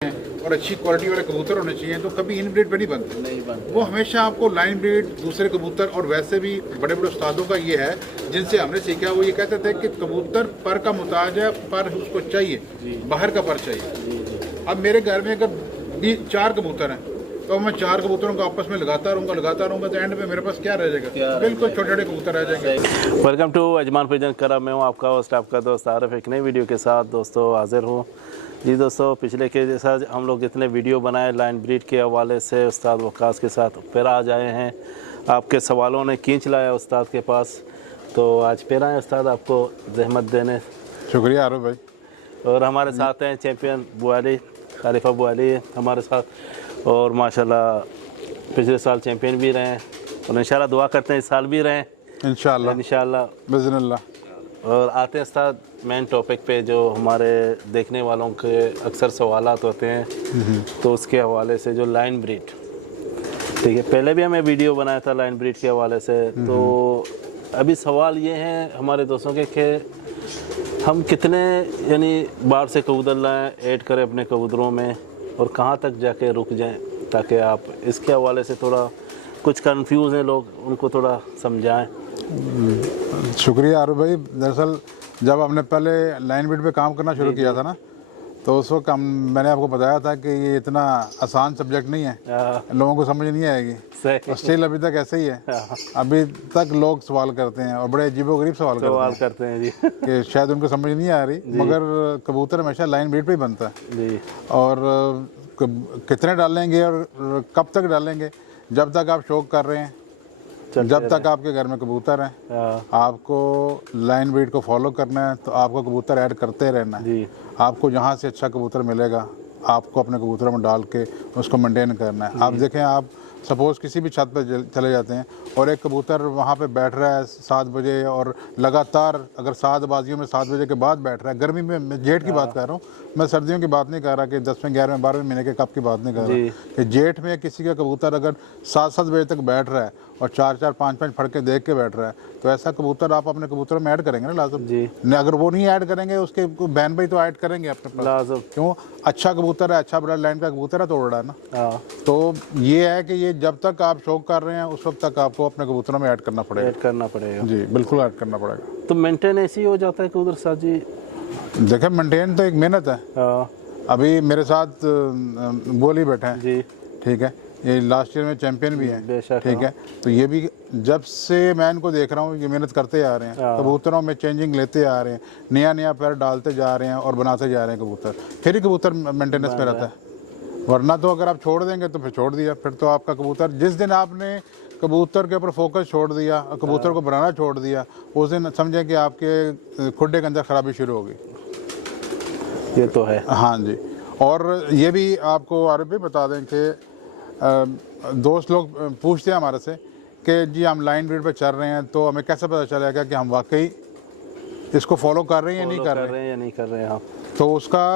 और अच्छी क्वालिटी वाले कबूतर होने चाहिए, तो कभी इन ब्रीड पे नहीं बनते। वो हमेशा आपको लाइन ब्रीड, दूसरे कबूतर, और वैसे भी बड़े बड़े उस्तादों का ये है जिनसे हमने सीखा, वो ये कहते थे कि कबूतर पर का मुताज है, पर उसको चाहिए, बाहर का पर चाहिए। अब मेरे घर में अगर 4 कबूतर हैं तो मैं 4 कबूतरों को आपस में लगाता रहूँगा, तो एंड में मेरे पास क्या रह जाएगा? बिल्कुल छोटे छोटे कबूतर रह जाएंगे। वेलकम टू अजमान पिजन करब। मैं हूँ आपका होस्ट, आपका दोस्त आरिफ, एक नई वीडियो के साथ दोस्तों हाजिर हूँ। जी दोस्तों, पिछले के जैसा हम लोग जितने वीडियो बनाए लाइन ब्रीड के हवाले से उस्ताद वकास के साथ, फिर आज आए हैं। आपके सवालों ने खींच लाया उस्ताद के पास, तो आज फिर आए उस्ताद आपको जहमत देने। शुक्रिया आरिफ भाई। और हमारे साथ हैं चैम्पियन बुआली, खालिफा बुआली हमारे साथ, और माशाल्लाह पिछले साल चैम्पियन भी रहे हैं, और इंशाल्लाह दुआ करते हैं इस साल भी रहें इंशाल्लाह बिज़निल्लाह। और आते हैं उस्ताद मेन टॉपिक पे, जो हमारे देखने वालों के अक्सर सवालात होते हैं, तो उसके हवाले से जो लाइन ब्रीड, ठीक है, पहले भी हमें वीडियो बनाया था लाइन ब्रीड के हवाले से। तो अभी सवाल ये हैं हमारे दोस्तों के कि हम कितने यानी बाहर से कबूतर लाएँ, ऐड करें अपने कबूतरों में, और कहाँ तक जाके रुक जाएं, ताकि आप इसके हवाले से थोड़ा कुछ कंफ्यूज हैं लोग, उनको थोड़ा समझाएं। शुक्रिया आरिफ भाई। दरअसल जब हमने पहले लाइन ब्रीड पे काम करना शुरू किया था ना, तो उस वक्त मैंने आपको बताया था कि ये इतना आसान सब्जेक्ट नहीं है, लोगों को समझ नहीं आएगी। स्टिल अभी तक ऐसे ही है, अभी तक लोग सवाल करते हैं, और बड़े अजीबोगरीब सवाल करते हैं जी कि शायद उनको समझ नहीं आ रही, मगर कबूतर हमेशा लाइन ब्रीड पे ही बनता है जी। और कितने डालेंगे और कब तक डालेंगे? जब तक आप शौक कर रहे हैं, जब तक आपके घर में कबूतर हैं, आपको लाइन ब्रीड को फॉलो करना है, तो आपको कबूतर ऐड करते रहना है। आपको जहाँ से अच्छा कबूतर मिलेगा, आपको अपने कबूतरों में डाल के उसको मेंटेन करना है। आप देखें, आप सपोज़ किसी भी छत पर चले जाते हैं और एक कबूतर वहाँ पे बैठ रहा है 7 बजे, और लगातार अगर 7 बाजियों में 7 बजे के बाद बैठ रहा है, गर्मी में, मैं जेठ की बात कर रहा हूँ, मैं सर्दियों की बात नहीं कर रहा कि 10वें 11वें 12वें महीने के कब की बात नहीं कर रहा, कि जेठ में किसी का कबूतर अगर 7-7 बजे तक बैठ रहा है और 4-4 5-5 फड़के देख के बैठ रहा है, तो ऐसा कबूतर आप अपने कबूतरों में ऐड करेंगे ना लाजम जी। अगर वो नहीं ऐड करेंगे, उसके बहन भाई तो ऐड करेंगे अपने पास, क्यों? अच्छा कबूतर है, अच्छा ब्लड लाइन का कबूतर है, तो उड़ रहा है ना। तो ये है कि ये जब तक आप शौक कर रहे हैं, उस वक्त तक आपको अपने कबूतरों में ऐड करना पड़ेगा जी, बिल्कुल ऐड करना पड़ेगा। तो मेंटेन ऐसे ही हो जाता है कबूतर साहब जी? देखें, मेंटेन तो एक मेहनत है। अभी मेरे साथ बोली बैठे हैं जी, ठीक है, ये लास्ट ईयर में चैंपियन भी हैं, ठीक है, तो ये भी जब से मैं इनको देख रहा हूँ, ये मेहनत करते आ रहे हैं, कबूतरों में चेंजिंग लेते आ रहे हैं, नया पैर डालते जा रहे हैं और बनाते जा रहे हैं कबूतर, फिर ही कबूतर मेंटेनेंस में रहता है। वरना तो अगर आप छोड़ देंगे तो फिर छोड़ दिया, फिर तो आपका कबूतर, जिस दिन आपने कबूतर के ऊपर फोकस छोड़ दिया, कबूतर को बनाना छोड़ दिया, उस दिन समझें कि आपके खुड्डे के अंदर खराबी शुरू होगी। ये तो है, हाँ जी। और ये भी आपको आरिफ भी बता दें कि दोस्त लोग पूछते हैं हमारे से कि जी हम लाइन ब्रीड पे चल रहे हैं, तो हमें कैसे पता चलेगा कि हम वाकई इसको फॉलो कर रहे हैं या नहीं कर रहे हैं। तो उसका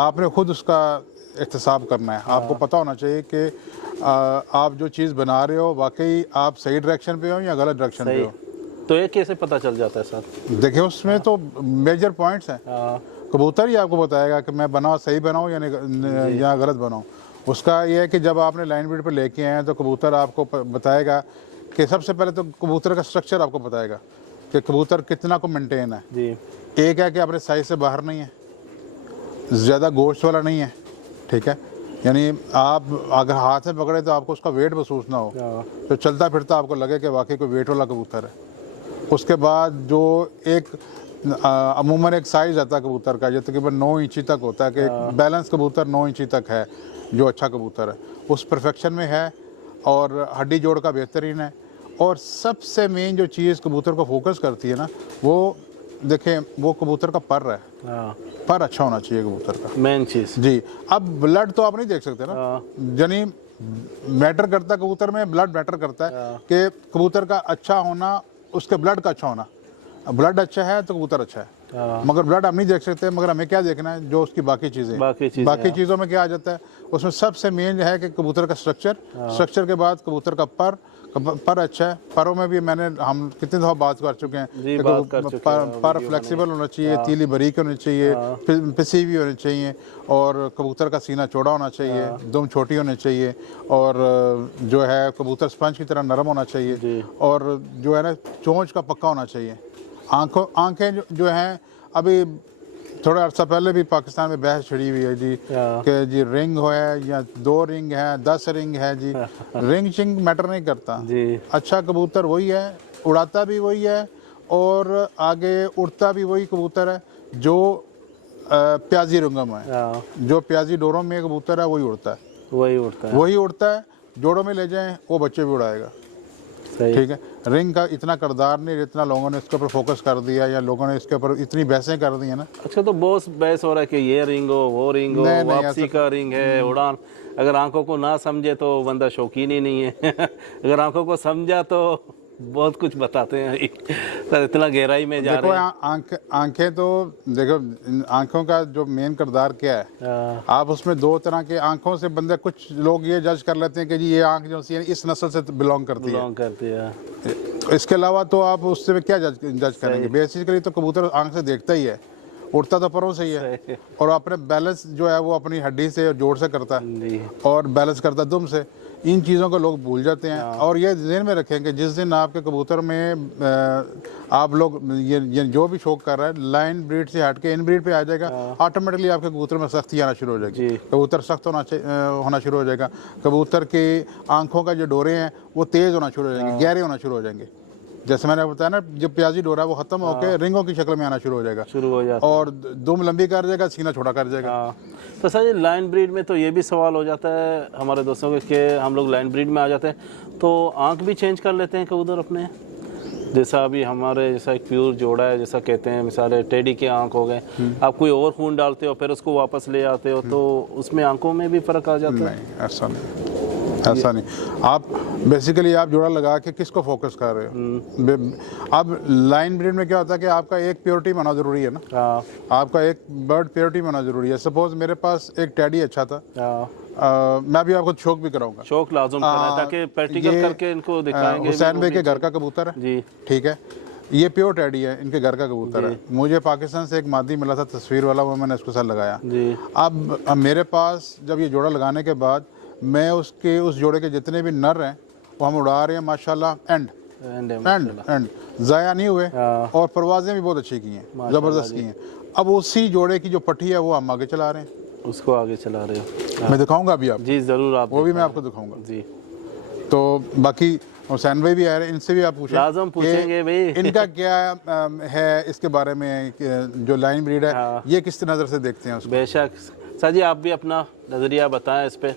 आपने खुद उसका एहतसाब करना है। आपको पता होना चाहिए कि आप जो चीज़ बना रहे हो, वाकई आप सही डायरेक्शन पे हो या गलत डायरेक्शन पे हो। तो ये कैसे पता चल जाता है सर? देखिए, उसमें तो मेजर पॉइंट्स हैं, कबूतर ही आपको बताएगा कि मैं बनाऊँ, सही बनाऊँ या गलत बनाऊँ। उसका ये है कि जब आपने लाइन ब्रीड पे लेके आए हैं, तो कबूतर आपको बताएगा कि सबसे पहले तो कबूतर का स्ट्रक्चर आपको बताएगा कि कबूतर कितना को मेंटेन है जी। एक है कि अपने साइज से बाहर नहीं है, ज़्यादा गोश्त वाला नहीं है, ठीक है, यानी आप अगर हाथ में पकड़े तो आपको उसका वेट महसूस ना हो, तो चलता फिरता आपको लगे कि वाकई कोई वेट वाला कबूतर है। उसके बाद जो एक अमूमन एक साइज़ आता है कबूतर का, जो तकरीबन 9 इंची तक होता है, कि बैलेंस कबूतर 9 इंची तक है, जो अच्छा कबूतर है उस परफेक्शन में है, और हड्डी जोड़ का बेहतरीन है। और सबसे मेन जो चीज़ कबूतर को फोकस करती है ना, वो देखें, वो कबूतर का पर है, पर अच्छा होना चाहिए कबूतर का, मेन चीज़ जी। अब ब्लड तो आप नहीं देख सकते ना, यानी मैटर करता है कबूतर में, ब्लड मैटर करता है कि कबूतर का अच्छा होना, उसके ब्लड का अच्छा होना। ब्लड अच्छा है तो कबूतर अच्छा है, मगर ब्लड आप नहीं देख सकते, मगर हमें क्या देखना है, जो उसकी बाकी चीज़ों में क्या आ जाता है, उसमें सबसे मेन है कि कबूतर का स्ट्रक्चर के बाद कबूतर का पर, पर अच्छा है। परों में भी हम कितने दफ़ा बात कर चुके हैं जी, कि बात कर चुके हैं, पर वीडियो फ्लेक्सिबल होना चाहिए, तीली बारीक होनी चाहिए, पिसी हुई होनी चाहिए, और कबूतर का सीना चौड़ा होना चाहिए, दुम छोटी होनी चाहिए, और जो है कबूतर स्पंज की तरह नरम होना चाहिए, और जो है ना चोंच का पक्का होना चाहिए। आंखें जो हैं, अभी थोड़ा अर्सा पहले भी पाकिस्तान में बहस छिड़ी हुई है जी कि जी रिंग है या 2 रिंग है, 10 रिंग है जी। रिंग शिंग मैटर नहीं करता जी। अच्छा कबूतर वही है, उड़ाता भी वही है, और आगे उड़ता भी वही कबूतर है जो प्याजी रुंगम है। जो प्याजी डोरों में कबूतर है वही उड़ता है, वही उड़ता है। जोड़ों में ले जाएं वो बच्चे भी उड़ाएगा। ठीक है, रिंग का इतना करदार नहीं जितना लोगों ने इसके ऊपर फोकस कर दिया, या लोगों ने इसके ऊपर इतनी बहसें कर दी है ना। अच्छा, तो बहुत बहस हो रहा है कि ये रिंग हो, वो रिंग हो, वापसी का रिंग है, उड़ान। अगर आंखों को ना समझे तो बंदा शौकीन ही नहीं है। अगर आंखों को समझा तो बहुत कुछ बताते हैं। पर इतना गहराई में जा रहे हैं। आंखें तो देखो, आंखों का जो मेन किरदार क्या है, आप उसमें 2 तरह के आंखों से बंदे, कुछ लोग ये जज कर लेते हैं कि जी ये आंख जो सी इस नस्ल से बिलोंग करती है। इसके अलावा तो आप उससे क्या जज करेंगे। बेसिकली तो कबूतर आंख से देखता ही है, उड़ता तो परों से ही है, और अपने बैलेंस जो है वो अपनी हड्डी से और जोड़ से करता है, और बैलेंस करता है दुम से। इन चीज़ों को लोग भूल जाते हैं। और ये ध्यान में रखें कि जिस दिन आपके कबूतर में आप लोग ये जो भी शौक कर रहा है, लाइन ब्रीड से हट के इन ब्रीड पे आ जाएगा, ऑटोमेटिकली आपके कबूतर में सख्ती आना शुरू हो जाएगी। कबूतर सख्त होना शुरू हो जाएगा। कबूतर की आंखों का जो डोरे हैं वो तेज़ होना शुरू हो जाएंगे, गहरे होना शुरू हो जाएंगे। जैसे मैंने बताया ना, जो प्याजी डोरा है वो खत्म होकर रिंगों की शक्ल में आना शुरू हो जाएगा, और दुम लंबी कर जाएगा, सीना छोटा कर जाएगा। तो सर ये लाइन ब्रीड में तो ये भी सवाल हो जाता है हमारे दोस्तों के कि हम लोग लाइन ब्रीड में आ जाते हैं तो आंख भी चेंज कर लेते हैं कबूतर अपने। जैसा अभी हमारे जैसा एक प्योर जोड़ा है, जैसा कहते हैं, मिसाल टेडी के आंख हो गए, आप कोई और खून डालते हो फिर उसको वापस ले आते हो, तो उसमें आंखों में भी फर्क आ जाता है? नहीं, ऐसा नहीं। आप बेसिकली आप जोड़ा लगा के किसको फोकस कर रहे हो। अब लाइन ब्रीड में क्या होता है कि आपका एक प्योरिटी होना जरूरी है ना, आपका एक बर्ड प्योरिटी होना जरूरी है। सपोज मेरे पास एक टेडी अच्छा था, मैं भी आपको शौक भी कराऊंगा, शौक लाजम करना ताकि प्रैक्टिकल करके इनको दिखाएंगे। हुसैन भाई के घर का कबूतर है जी, ठीक है, ये प्योर टेडी है, इनके घर का कबूतर है। मुझे पाकिस्तान से एक मादी मिला था तस्वीर वाला, वो मैंने इसके साथ लगाया जी। अब मेरे पास जब ये जोड़ा लगाने के बाद मैं उस जोड़े के जितने भी नर हैं वो हम उड़ा रहे हैं माशाल्लाह, एंड ज़ाया नहीं हुए, और परवाजें भी बहुत अच्छी की हैं, ज़बरदस्त की हैं। अब उसी जोड़े की जो पट्टी है वो हम आगे चला रहे हैं, उसको आगे चला रहे हो। मैं दिखाऊंगा अभी आप जी, ज़रूर आप वो भी मैं आपको दिखाऊंगा जी। तो बाकी हुसैन भाई भी आ रहे हैं, इनसे भी आप पूछेंगे भाई इनका क्या है इसके बारे में, जो लाइन ब्रीड है ये किस नज़र से देखते हैं उसको। बेशक सर जी, आप भी अपना नज़रिया बताएं इस पर,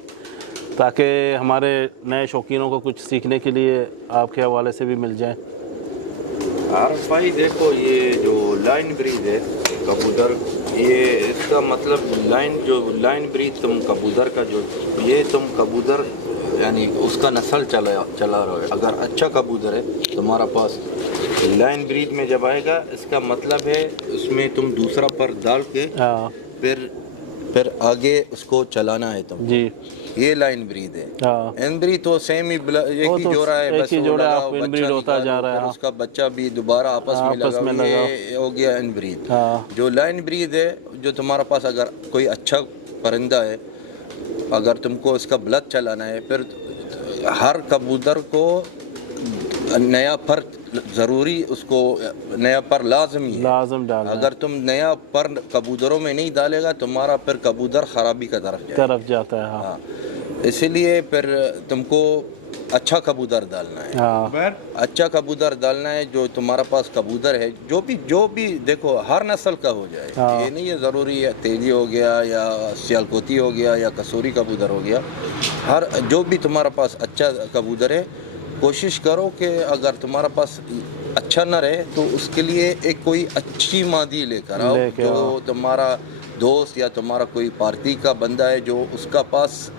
ताकि हमारे नए शौकीनों को कुछ सीखने के लिए आपके हवाले से भी मिल जाए। भाई देखो, ये जो लाइन ब्रीड है कबूतर, ये इसका मतलब लाइन ब्रीड तुम कबूतर का जो ये तुम कबूतर यानी उसका नस्ल चला रहे हो। अगर अच्छा कबूतर है तुम्हारा पास, लाइन ब्रीड में जब आएगा इसका मतलब है उसमें तुम दूसरा पर डाल के फिर आगे उसको चलाना है तुम जी। ये लाइन ब्रीड है। इन ब्रीड तो सेम ही एक ही जोड़ा है, बस बच्चा होता जा रहा है, उसका बच्चा भी दोबारा आपस में लगा, ये हो गया इन ब्रीड। जो लाइन ब्रीड है, जो तुम्हारा पास अगर कोई अच्छा परिंदा है, अगर तुमको इसका ब्लड चलाना है, फिर हर कबूतर को नया पर ज़रूरी, उसको नया पर लाजमी है, लाजम डालना। अगर तुम नया पर कबूतरों में नहीं डालेगा तुम्हारा फिर कबूतर ख़राबी का तरफ जाता है। हाँ, इसीलिए फिर तुमको अच्छा कबूतर डालना है। अच्छा कबूतर डालना है। जो तुम्हारा पास कबूतर है, जो भी देखो हर नस्ल का हो जाए, ये नहीं है ज़रूरी है तेजी हो गया या सियालकोती हो गया या कसूरी कबूतर हो गया। हर जो भी तुम्हारा पास अच्छा कबूतर है, कोशिश करो कि अगर तुम्हारा पास अच्छा न रहे तो उसके लिए एक कोई अच्छी मादी लेकर आओ, जो तुम्हारा दोस्त या तुम्हारा कोई पार्टी का बंदा है, जो उसका पास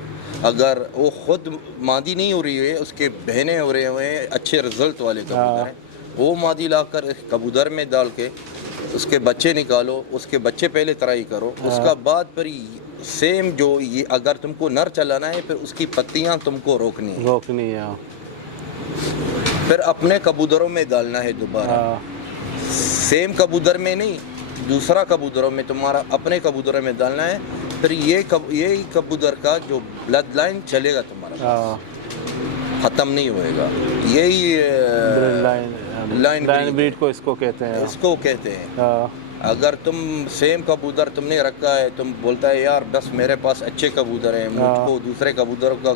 अगर वो खुद मादी नहीं हो रही है, उसके बहनें हो रहे हैं, अच्छे रिजल्ट वाले कबूतर हैं, वो मादी लाकर कबूतर में डाल के उसके बच्चे निकालो, उसके बच्चे पहले ट्राई करो, उसका बाद फिर सेम जो ये अगर तुमको नर चलाना है, फिर उसकी पत्तियाँ तुमको रोकनी है। फिर अपने कबूतरों में डालना है दोबारा, हाँ, सेम कबूतर में नहीं, दूसरा कबूतरों में तुम्हारा अपने कबूतरों में डालना है। फिर यही कबूतर का जो ब्लड लाइन चलेगा तुम्हारा, हाँ, ख़त्म नहीं होएगा। यही लाइन ब्रीड को इसको कहते हैं। इसको कहते हैं। हाँ, अगर तुम सेम कबूतर तुमने रखा है, तुम बोलता है यार बस मेरे पास अच्छे कबूतर हैं, मुझको दूसरे कबूतरों का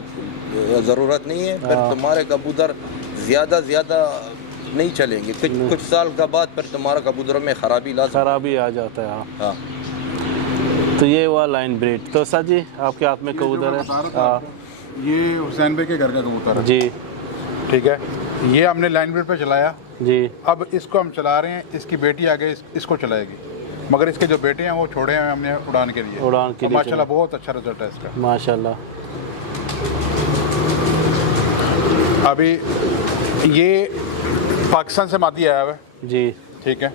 ज़रूरत नहीं है, फिर तुम्हारे कबूतर ज़्यादा नहीं चलेंगे। कुछ साल का बाद फिर तुम्हारा कबूतरों में खराबी आ जाता है। हाँ। तो ये हुआ लाइन ब्रीड। तो सर जी आपके हाथ में कबूतर है? हाँ, ये हुसैन भाई के घर का कबूतर है जी, ठीक है। ये हमने लाइन ब्रीड पे चलाया जी। अब इसको हम चला रहे हैं, इसकी बेटी आगे इसको चलाएगी, मगर इसके जो बेटे हैं वो छोड़े हैं हमने उड़ान के लिए। माशाल्लाह बहुत अच्छा रिजल्ट है इसका, माशाल्लाह। अभी ये पाकिस्तान से मादी आया हुआ है जी, ठीक है।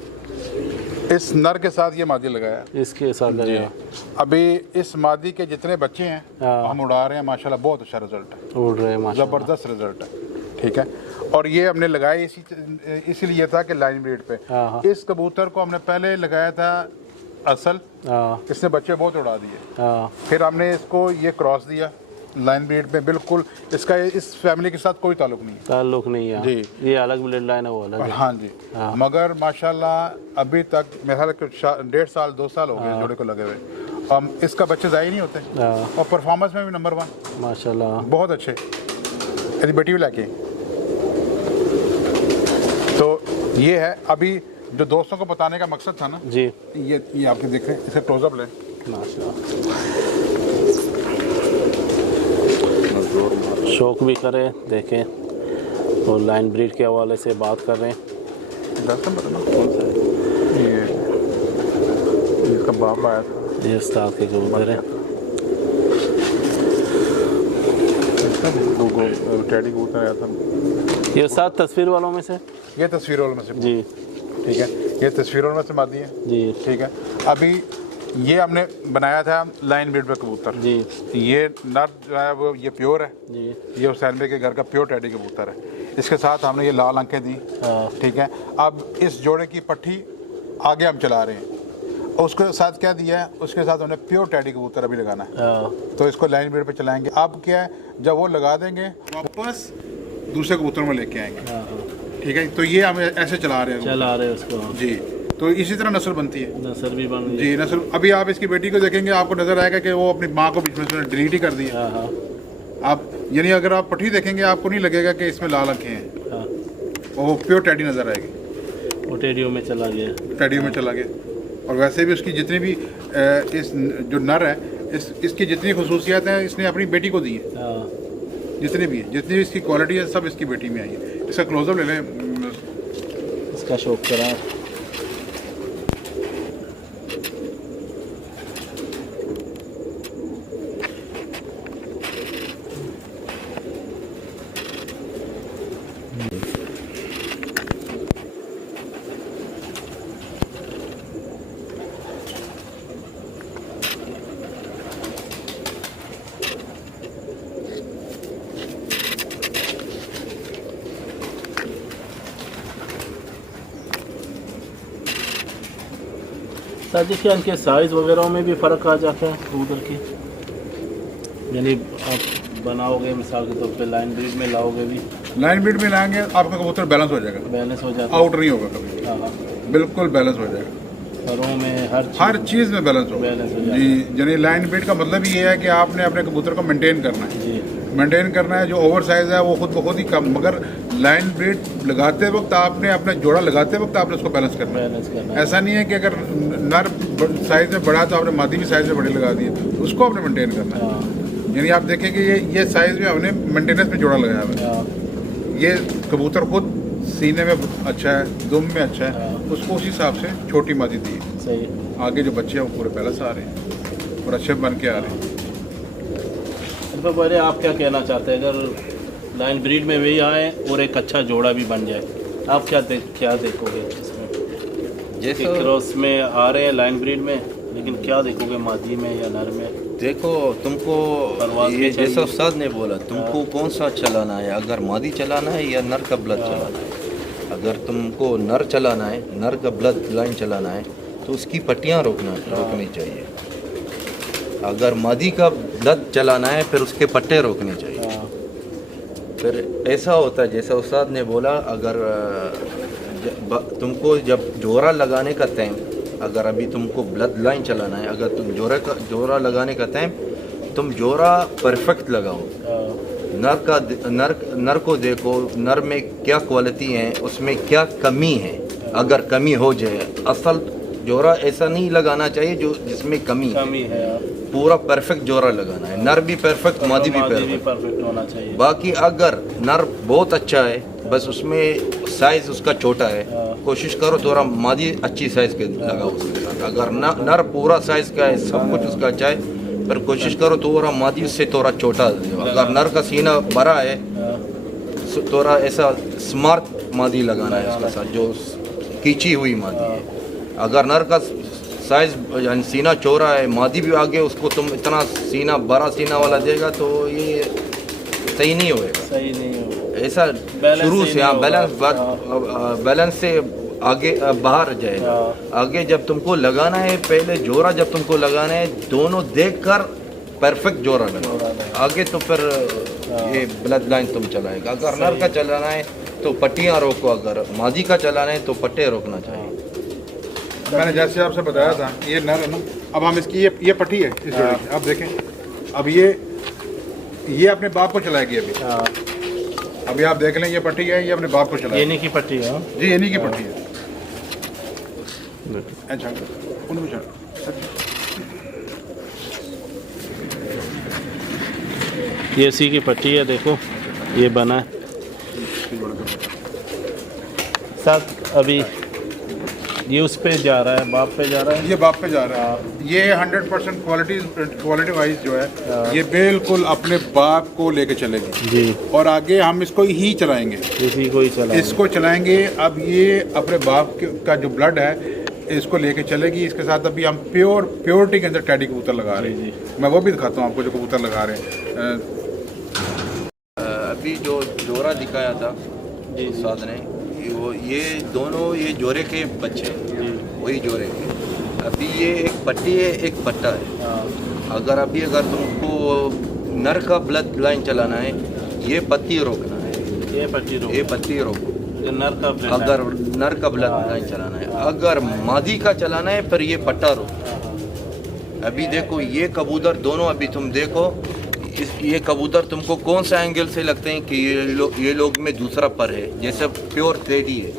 इस नर के साथ ये मादी लगाया है, इसके साथ लगाया। अभी इस मादी के जितने बच्चे हैं हाँ। हम उड़ा रहे हैं, माशाल्लाह बहुत अच्छा रिजल्ट है, उड़ रहे हैं माशाल्लाह, ज़बरदस्त रिजल्ट है, ठीक है। और ये हमने लगाए इसीलिए था कि लाइन ब्रीड पे। हाँ। इस कबूतर को हमने पहले लगाया था असल, हाँ, इसने बच्चे बहुत उड़ा दिए, हाँ, फिर हमने इसको ये क्रॉस दिया लाइन ब्रीड पे, बिल्कुल इसका इस फैमिली के साथ कोई ताल्लुक नहीं है, ताल्लुक नहीं है जी। ये अलग ब्लड लाइन है, वो अलग है। हाँ जी। हाँ। मगर माशाल्लाह अभी तक मेरे ख्याल 1.5 साल 2 साल हो गए जोड़े को लगे हुए, हम इसका बच्चे ज़ाहिर नहीं होते, हाँ, और परफॉर्मेंस में भी नंबर 1 माशाल्लाह, बहुत अच्छे। यदि बेटी भी लाके तो ये है। अभी जो दोस्तों को बताने का मकसद था ना जी, ये आपके देख रहे हैं, इसे क्लोजअप लें, माशाल्लाह, शौक भी करें, देखें, और लाइन ब्रीड के हवाले से बात कर रहे हैं। कौन सा है ये? इसका बाप आया था, ये उस्ताद के कबूतर है। टैडी कबूतर आया था, ये उस्ताद तस्वीर वालों में से? ये तस्वीरों में से जी, ठीक है, ये तस्वीरों में से मादी है जी, ठीक है। अभी ये हमने बनाया था लाइन ब्रीड पे कबूतर, जी, ये नर जो है वो ये प्योर है, जी, ये हुसैन भाई के घर का प्योर टैडी कबूतर है। इसके साथ हमने ये लाल आंखें दी, हाँ, ठीक है। अब इस जोड़े की पट्टी आगे हम चला रहे हैं, और उसके साथ क्या दिया है, उसके साथ हमने प्योर टैडी कबूतर अभी लगाना है, हाँ, तो इसको लाइन ब्रीड पे चलाएंगे। अब क्या है, जब वो लगा देंगे वापस दूसरे कबूतर में लेके आएंगे, हाँ, ठीक है। तो ये हम ऐसे चला रहे हैं चला रहे हैं उसको जी। तो इसी तरह नस्ल बनती है नसर भी बन गई। जी, नस्ल। अभी आप इसकी बेटी को देखेंगे, आपको नजर आएगा कि वो अपनी माँ को बीच में से डिलीट ही कर दी है। हाँ, हाँ, आप यानी अगर आप पट्टी देखेंगे आपको नहीं लगेगा कि इसमें लाल आंखें हैं, हाँ, वो प्योर टैडी नजर आएगी, वो टेडियो में चला गया। टैडियो में चला गया। और वैसे भी उसकी जितनी भी इस जो नर है, इसकी जितनी खसूसियात हैं इसने अपनी बेटी को दी है, हाँ, जितनी भी इसकी क्वालिटी है सब इसकी बेटी में आई है। इसका क्लोजअप ले लें, इसका शौक करा। साजिश क्या इनके साइज़ वगैरह में भी फ़र्क आ जाता है कबूतर की? यानी आप बनाओगे मिसाल के तौर पे लाइन ब्रीड में लाओगे भी, लाइन ब्रीड में लाएंगे आपका कबूतर बैलेंस हो जाएगा, बैलेंस हो जाता आउट नहीं होगा कभी, है। हाँ, बिल्कुल बैलेंस हो जाएगा, घरों में हर चीज़ में बैलेंस होगा बैलेंस हो जाता जी। यानी लाइन ब्रीड का मतलब ये है कि आपने अपने कबूतर को मेंटेन करना है, जी, मेंटेन करना है। जो ओवर साइज है वो खुद ब खुद ही कम, मगर लाइन ब्रीड लगाते वक्त आपने अपने जोड़ा लगाते वक्त आपने उसको बैलेंस करना है। बैलेंस करना है। ऐसा नहीं है कि अगर नर साइज में बड़ा तो आपने मादी भी साइज में बड़ी लगा दी है, उसको आपने मेंटेन करना है। हाँ, यानी आप देखें कि ये साइज में हमने मेंटेनेंस में जोड़ा लगाया हुआ है। हाँ, ये कबूतर खुद सीने में अच्छा है, दुम में अच्छा है, हाँ। उसको उस हिसाब से छोटी मादी दी है। सही। आगे जो बच्चे हैं वो पूरे बैलेंस आ रहे हैं और अच्छे बन के आ रहे हैं। तो पहले आप क्या कहना चाहते हैं, अगर लाइन ब्रीड में भी आए और एक अच्छा जोड़ा भी बन जाए, आप क्या देखोगे इसमें? जैसे क्रॉस में आ रहे हैं लाइन ब्रीड में, लेकिन क्या देखोगे मादी में या नर में? देखो तुमको परवाज़ ये भी चाहिए। जैसा उस्ताद ने बोला तुमको कौन सा चलाना है, अगर मादी चलाना है या नर का ब्लड चलाना है। अगर तुमको नर चलाना है, नर का ब्लड लाइन चलाना है तो उसकी पट्टियाँ रोकनी चाहिए। अगर मादी का ब्लड चलाना है फिर उसके पट्टे रोकने चाहिए। हाँ, फिर ऐसा होता है जैसा उस्ताद ने बोला, अगर तुमको जब जोरा लगाने का टाइम, अगर अभी तुमको ब्लड लाइन चलाना है, अगर तुम जोरा लगाने का टाइम तुम जोरा परफेक्ट लगाओ। नर को देखो, नर में क्या क्वालिटी है, उसमें क्या कमी है। अगर कमी हो जाए, असल जोरा ऐसा नहीं लगाना चाहिए जो जिसमें कमी है यार। पूरा परफेक्ट जोरा लगाना है। नर भी परफेक्ट, मादी भी परफेक्ट होना चाहिए। बाकी अगर नर बहुत अच्छा है, बस उसमें साइज उसका छोटा है, कोशिश करो थोड़ा मादी अच्छी साइज के लगाओ उसके साथ। अगर नर पूरा साइज का है, सब कुछ उसका अच्छा है, पर कोशिश करो थोड़ा मादी उससे थोड़ा छोटा। अगर नर का सीना बड़ा है, थोड़ा ऐसा स्मार्ट मादी लगाना है उसके साथ, जो खींची हुई मादी है। अगर नर का साइज यानी सीना चौड़ा है, मादी भी आगे, उसको तुम इतना सीना बड़ा सीना वाला देगा तो ये सही नहीं होएगा। सही नहीं होगा, ऐसा शुरू से बैलेंस से आगे बाहर जाएगा। आगे जब तुमको लगाना है, पहले जोरा जब तुमको लगाना है, दोनों देखकर परफेक्ट जोरा लगाओ। आगे तो फिर ये ब्लड लाइन तुम चलाएगा। अगर नर का चलाना है तो पट्टियाँ रोको, अगर मादी का चलाना है तो पट्टे रोकना चाहिए। मैंने जैसे आपसे बताया था, ये नर है ना, अब हम इसकी ये पट्टी है इस जोड़े की, आप देखें। अब ये अपने बाप को चलाएगी अभी। अभी आप देख लें, ये पट्टी है, ये अपने बाप को चलाएगी। इन्हीं की पट्टी है जी, इन्हीं की पट्टी है। अच्छा, उनको चला। ये इसी की पट्टी है, देखो ये बना है साथ। अभी ये उस पे जा रहा है, बाप पे जा रहा है। ये बाप पे जा रहा है। ये 100% क्वालिटी वाइज जो है, ये बिल्कुल अपने बाप को लेके चलेगी जी। और आगे हम इसको ही चलाएंगे, इसी को ही इसको चलाएंगे। अब ये अपने बाप का जो ब्लड है इसको लेके चलेगी। इसके साथ अभी हम प्योरिटी के अंदर टैडी कबूतर लगा रहे हैं। मैं वो भी दिखाता हूँ आपको जो कबूतर लगा रहे हैं। अभी जो जोरा दिखाया था जी उस्ताद ने, ये दोनों ये जोरे के बच्चे हैं, वही जोरे के। अभी ये एक पट्टी है, एक पट्टा है। अगर तुमको नर का ब्लड लाइन चलाना है, ये पत्ती रोकना है, ये पत्ती रोको। अगर नर का ब्लड लाइन चलाना है, अगर मादी का चलाना है फिर ये पट्टा रोको। अभी देखो ये कबूतर दोनों, अभी तुम देखो ये कबूतर तुमको कौन सा एंगल से लगते हैं कि ये लोग में दूसरा पर है, जैसे प्योर टेडी है।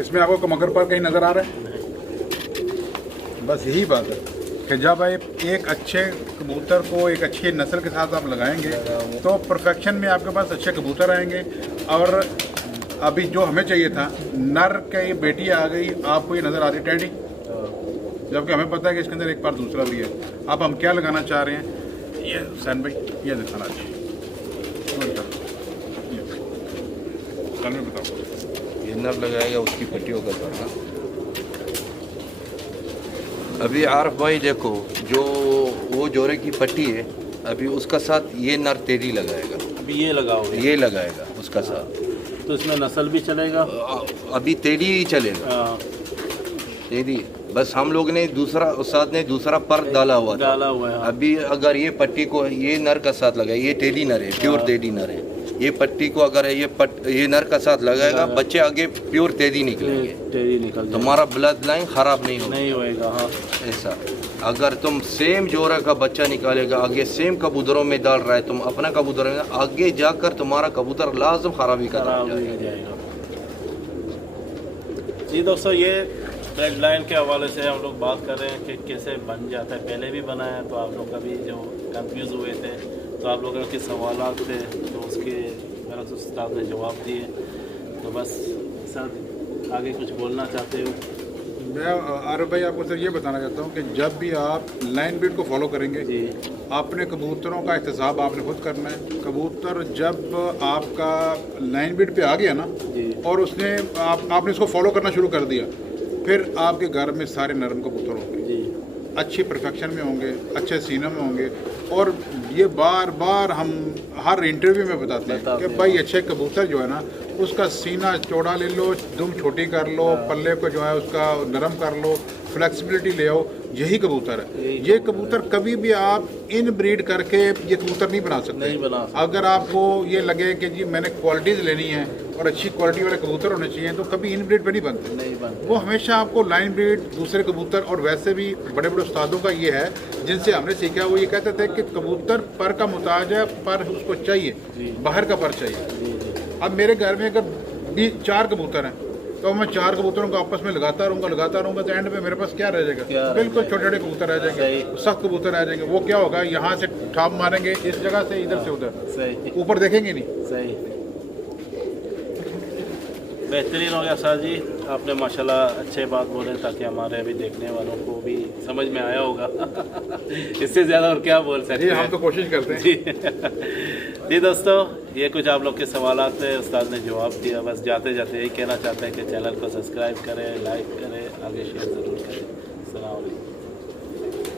इसमें आपको मगर पर कहीं नजर आ रहा है? बस यही बात है कि जब आप एक अच्छे कबूतर को एक अच्छी नस्ल के साथ आप लगाएंगे तो परफेक्शन में आपके पास अच्छे कबूतर आएंगे। और अभी जो हमें चाहिए था, नर की बेटी आ गई, आपको ये नज़र आ रही टैडी, जबकि हमें पता है कि इसके अंदर एक बार दूसरा भी है। अब हम क्या लगाना चाह रहे हैं, ये सैन भाई ये दिखाना चाहिए, बताओ। ये नर लगाएगा, उसकी पट्टियों का करना। अभी आरफ भाई देखो, जो वो जोरे की पट्टी है, अभी उसका साथ ये नर तेरी लगाएगा। अभी ये लगाओगे? ये लगाएगा उसका साथ। तो इसमें नस्ल भी चलेगा? अभी तेरी ही चलेगा, तेरी। बस हम लोग ने दूसरा, उस्ताद ने दूसरा पर डाला हुआ है। अभी अगर ये पट्टी को ये नर का साथ लगाए, ये टेडी नर है, प्योर टेडी नर है। ये पट्टी को अगर ये नर का साथ लगाएगा, बच्चे आगे प्योर टेडी निकलेंगे, तुम्हारा ब्लड लाइन खराब नहीं होएगा। हाँ, ऐसा। अगर तुम सेम जोरा का बच्चा निकालेगा, आगे सेम कबूतरों में डाल रहा है, तुम अपना कबूतर में, आगे जाकर तुम्हारा कबूतर लाजम खराबी कर जाएगा। जी दोस्तों, ये ब्लड लाइन के हवाले से हम लोग बात कर रहे हैं कि कैसे बन जाता है। पहले भी बना है, तो आप लोग कभी जो कंफ्यूज हुए थे, तो आप लोगों के सवाल थे, तो उसके मेरा उस्ताद ने जवाब दिए। तो बस सर, आगे कुछ बोलना चाहते हो? मैं आरफ भाई आपको सर ये बताना चाहता हूँ कि जब भी आप लाइन बीट को फॉलो करेंगे, अपने कबूतरों का एहतसाब आपने खुद करना है। कबूतर जब आपका लाइन बीट पे आ गया ना, और उसने आपने इसको फॉलो करना शुरू कर दिया, फिर आपके घर में सारे नरम कबूतर होंगे। अच्छी परफेक्शन में होंगे, अच्छे सीनों में होंगे। और ये बार बार हम हर इंटरव्यू में बताते हैं कि भाई अच्छे कबूतर जो है ना, उसका सीना चौड़ा ले लो, दुम छोटी कर लो, पल्ले को जो है उसका नरम कर लो, फ्लेक्सिबिलिटी ले आओ, यही कबूतर है। ये कबूतर कभी भी आप इन ब्रीड करके ये कबूतर नहीं बना सकते। अगर आपको ये लगे कि जी मैंने क्वालिटीज़ लेनी है और अच्छी क्वालिटी वाले कबूतर होने चाहिए, तो कभी इन ब्रीड पे नहीं बनते। वो हमेशा आपको लाइन ब्रीड, दूसरे कबूतर, और वैसे भी बड़े बड़े उस्तादों का ये है जिनसे हमने सीखा, वो ये कहते थे कि कबूतर पर का मुताज है, पर उसको चाहिए, बाहर का पर चाहिए। अब मेरे घर में अगर 4 कबूतर हैं तो मैं 4 कबूतरों को आपस में लगाता रहूँगा तो एंड पे मेरे पास क्या रह जाएगा? बिल्कुल छोटे छोटे कबूतर रह जाएंगे, सख्त कबूतर रह जाएंगे। वो क्या होगा, यहाँ से ठाप मारेंगे इस जगह से, इधर से उधर, ऊपर देखेंगे नहीं। सही, बेहतरीन हो गया सर जी, आपने माशाल्लाह अच्छे बात बोले ताकि हमारे अभी देखने वालों को भी समझ में आया होगा। इससे ज़्यादा और क्या बोल सकते हैं। हम तो कोशिश करते हैं। जी दोस्तों, ये कुछ आप लोग के सवाल थे, उस्ताद ने जवाब दिया। बस जाते जाते यही कहना चाहते हैं कि चैनल को सब्सक्राइब करें, लाइक करें, आगे शेयर ज़रूर करें।